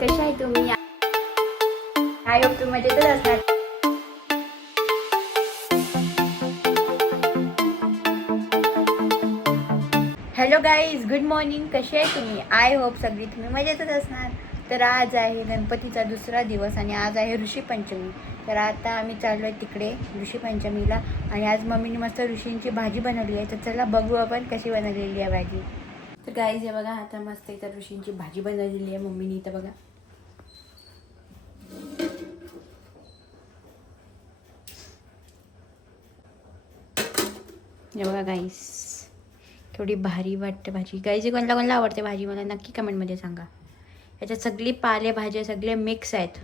कशा आहे तुम्ही? आय होप तुम्ही मजेतच असणार. हॅलो गाईज गुड मॉर्निंग कसे आहे तुम्ही? आय होप सगळी तुम्ही मजेतच असणार. तर आज आहे गणपतीचा दुसरा दिवस आणि आज आहे ऋषीपंचमी तर आता आम्ही चाललो आहे तिकडे ऋषीपंचमीला आणि आज मम्मीने मस्त ऋषींची भाजी बनवली आहे. तर चला बघू आपण कशी बनवलेली आहे भाजी. तर गाईज हे बघा आता मस्त इथं ऋषींची भाजी बनवलेली आहे मम्मीने इथं बघा. बघा गाईस थोडी भारी वाटते भाजी. गाईची कोणाला कोणाला आवडते भाजी मला नक्की कमेंटमध्ये सांगा. याच्यात सगळी पालेभाज्या सगळे मिक्स आहेत.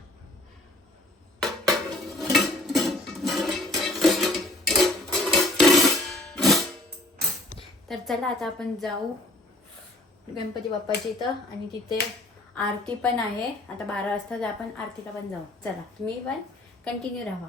तर चला आता आपण जाऊ गणपती बाप्पाच्या इथं. आणि तिथे आरती पण आहे. आता बारा वाजता आपण आरतीला पण जाऊ. चला तुम्ही पण कंटिन्यू राहा.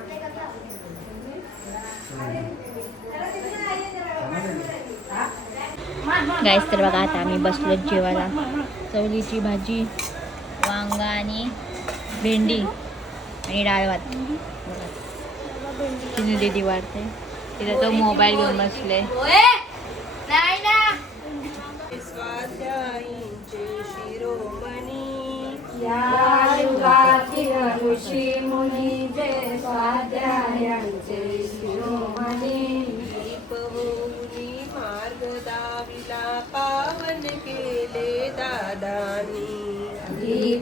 गाईस तर बघा आता आम्ही बसलो जेवायला. चवलीची भाजी वांगा आणि भेंडी आणि डाळ भात. चिनी दिदी वाढते. तिथं तो मोबाईल घेऊन बसले. स्वाध्यायींचे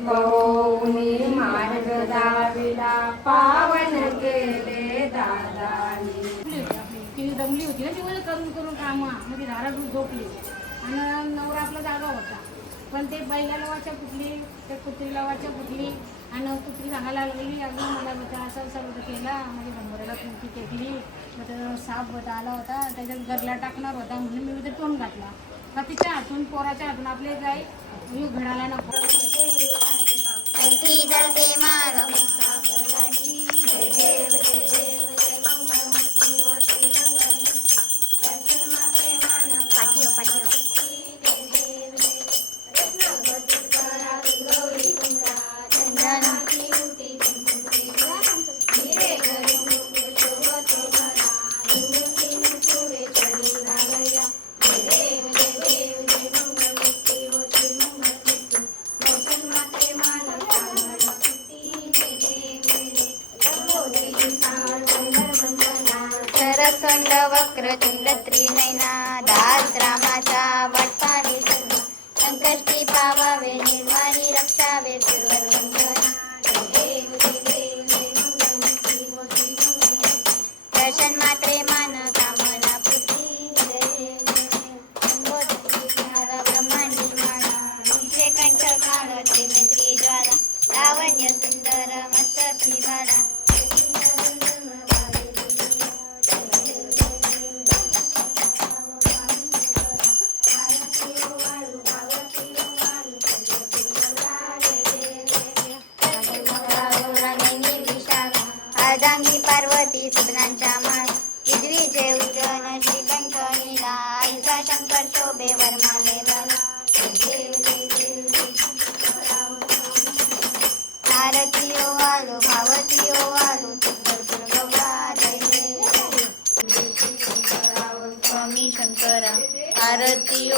दीपवोनी मार्ग दाविला पावन केले दादानी. तिने दमली होती ना ती करून करून कामं मध्ये धाराडून झोपली. आणि नवरा आपला जागा होता. पण ते बैलाला वाचा कुठली त्या कुत्रीला वाचा कुठली आणि कुत्री सांगायला लागली अगं मला बघा असं असं बघा केला. म्हणजे नंबराला कुंकी टेकली. मग साप बघा आला होता. त्याच्यात गरला टाकणार होता. म्हणून मी ते तोंड घातला. का तिच्या हातून पोराच्या हातून आपले जाई मी घडाला नको. quita el quemado. Vakratunda Trinayana Das रामाचा वटपाणी संकष्टी पावावे निर्वाणी रक्षावे दर्शन मात्रे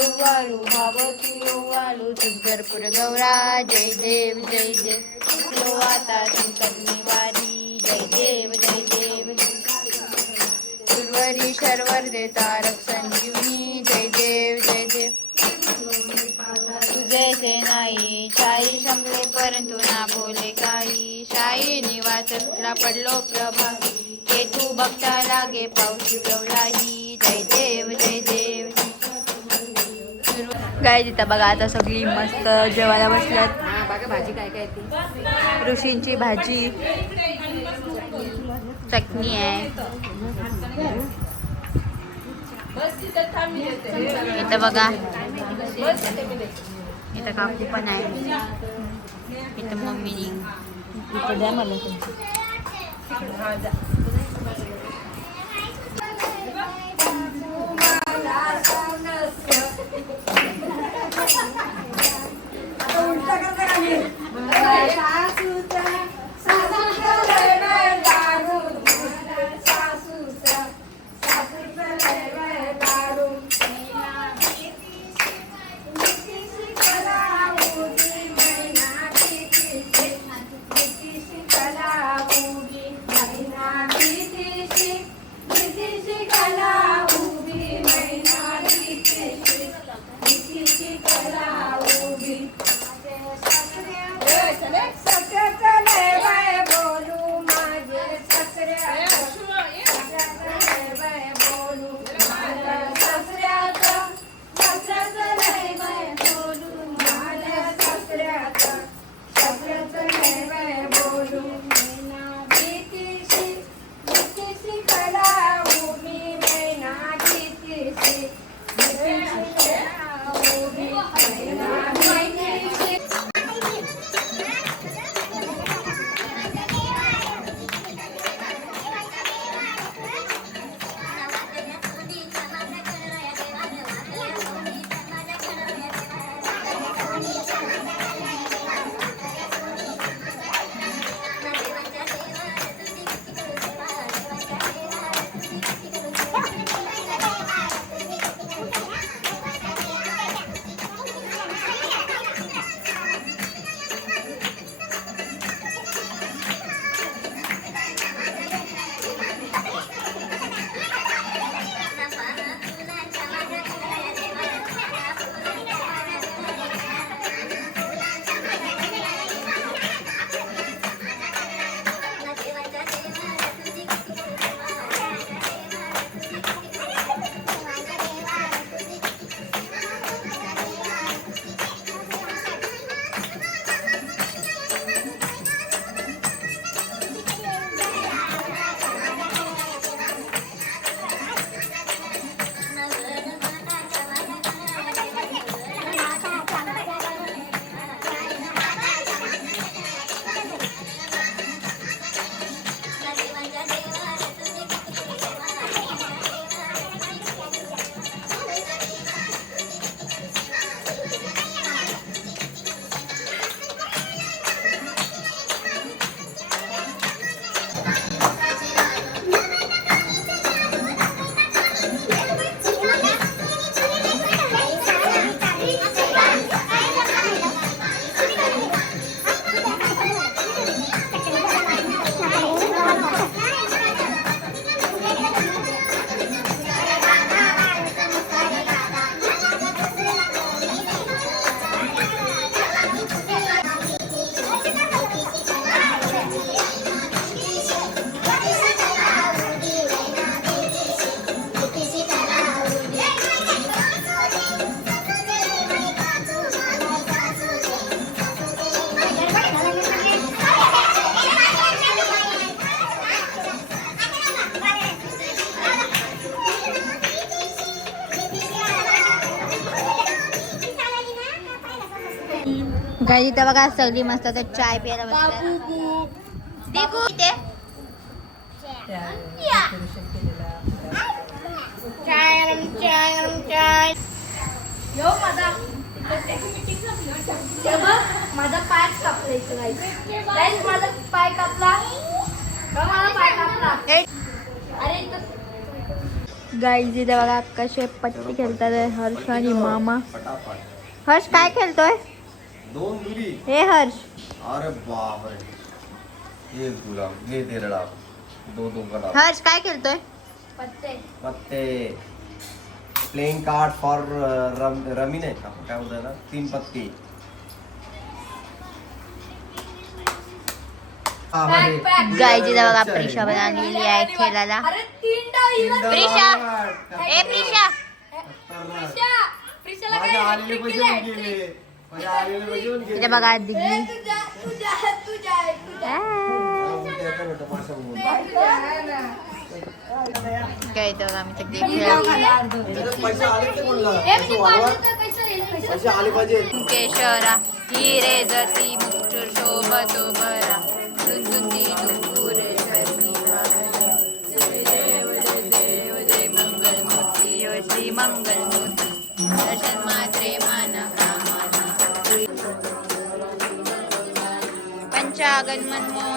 आरती वाळू भावती ओ वाळू. भरपूर गौरा जय देव जय देव. लो आता तुमची वारी जय देव जय देव. सुरवरी शर्वर तारक संजीवनी. जय देव जय देव. तुझे से नाही शाही संपले परंतु ना बोले काही. शाही निवासला पडलो प्रभा केतू भक्ता लागे पाऊस गवलाही जय देव. जय देव सुरु- गाय तिथं बघा आता सगळी मस्त जेवायला बसल्यात हा बघा भाजी काय काय ती ऋषींची भाजी चटणी आहे इथं बघा इथं काकू पण आहे इथं मम्मीनी इथं द्या मला गाई इथं बघा सगळी मस्त आता चाय प्यायला माझा. पाय कापला? माझा पाय कापला. इथं. गाईज इथे बघा कसे पट्टी खेळतात हर्ष आणि मामा. हर्ष काय खेळतोय? दोन दुरी हे हर्ष. अरे बापरे. एक गुलाब ये दे रडा दो दो गुलाब हर्ष काय खेळतोय? पत्ते. पत्ते. Playing card for rum rummy नाही का काय होतं ना तीन पत्ती. हा, मध्ये. गाईज इथे बघा प्रिशा बनवलेली आहे खेळायला. प्रिशा. ए प्रिशा. खतरनाक. प्रिशाला काय गेले. इथे बघा बघून. काय बघा आम्ही सगळे केशरा हिरे जती मुक्त शोभतो बरा देव जय मंगल मूर्ती श्री मंगल मूर्ती दर्शन मात्रे मान. dalagan man mo.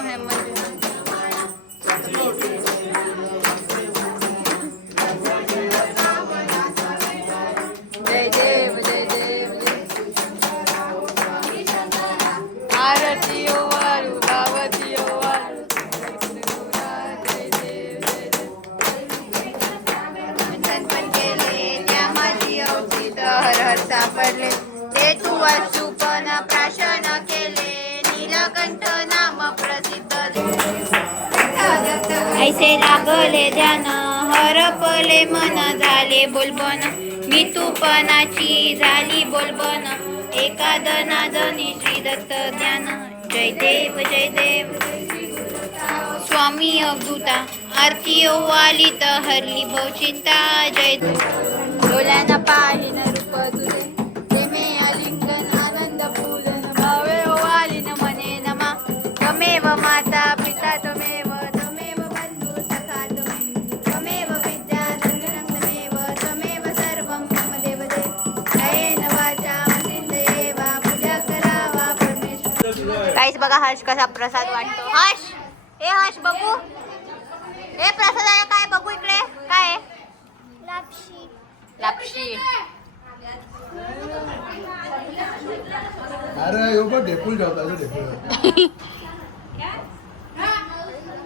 ऐसे लागले ध्यान हरपले मन झाले बोलबन. मी तुपणाची झाली बोलबन. एका दनादनी श्री दत्त ध्यान जय देव जय देव. स्वामी अवधूता आरती ओवाली तर हरली चिंता जय डोळ्यानं पाहिन रूप तुझे. बघा हर्ष कसा प्रसाद वाटतो. हर्ष! ए हर्ष बघू. ए प्रसादाला काय बघू इकडे? काय? लापशी.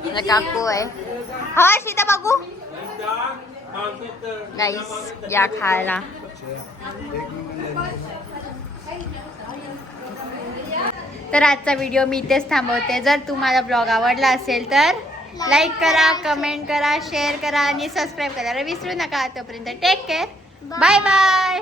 इथं काकू आहे. हर्ष इथं बघू. गाईस या खायला. तर आजचा व्हिडिओ मी इथेच थांबवते. जर तुम्हाला ब्लॉग आवडला असेल तर लाईक करा कमेंट करा शेअर करा आणि सबस्क्राईब करायला विसरू नका तोपर्यंत टेक केअर बाय बाय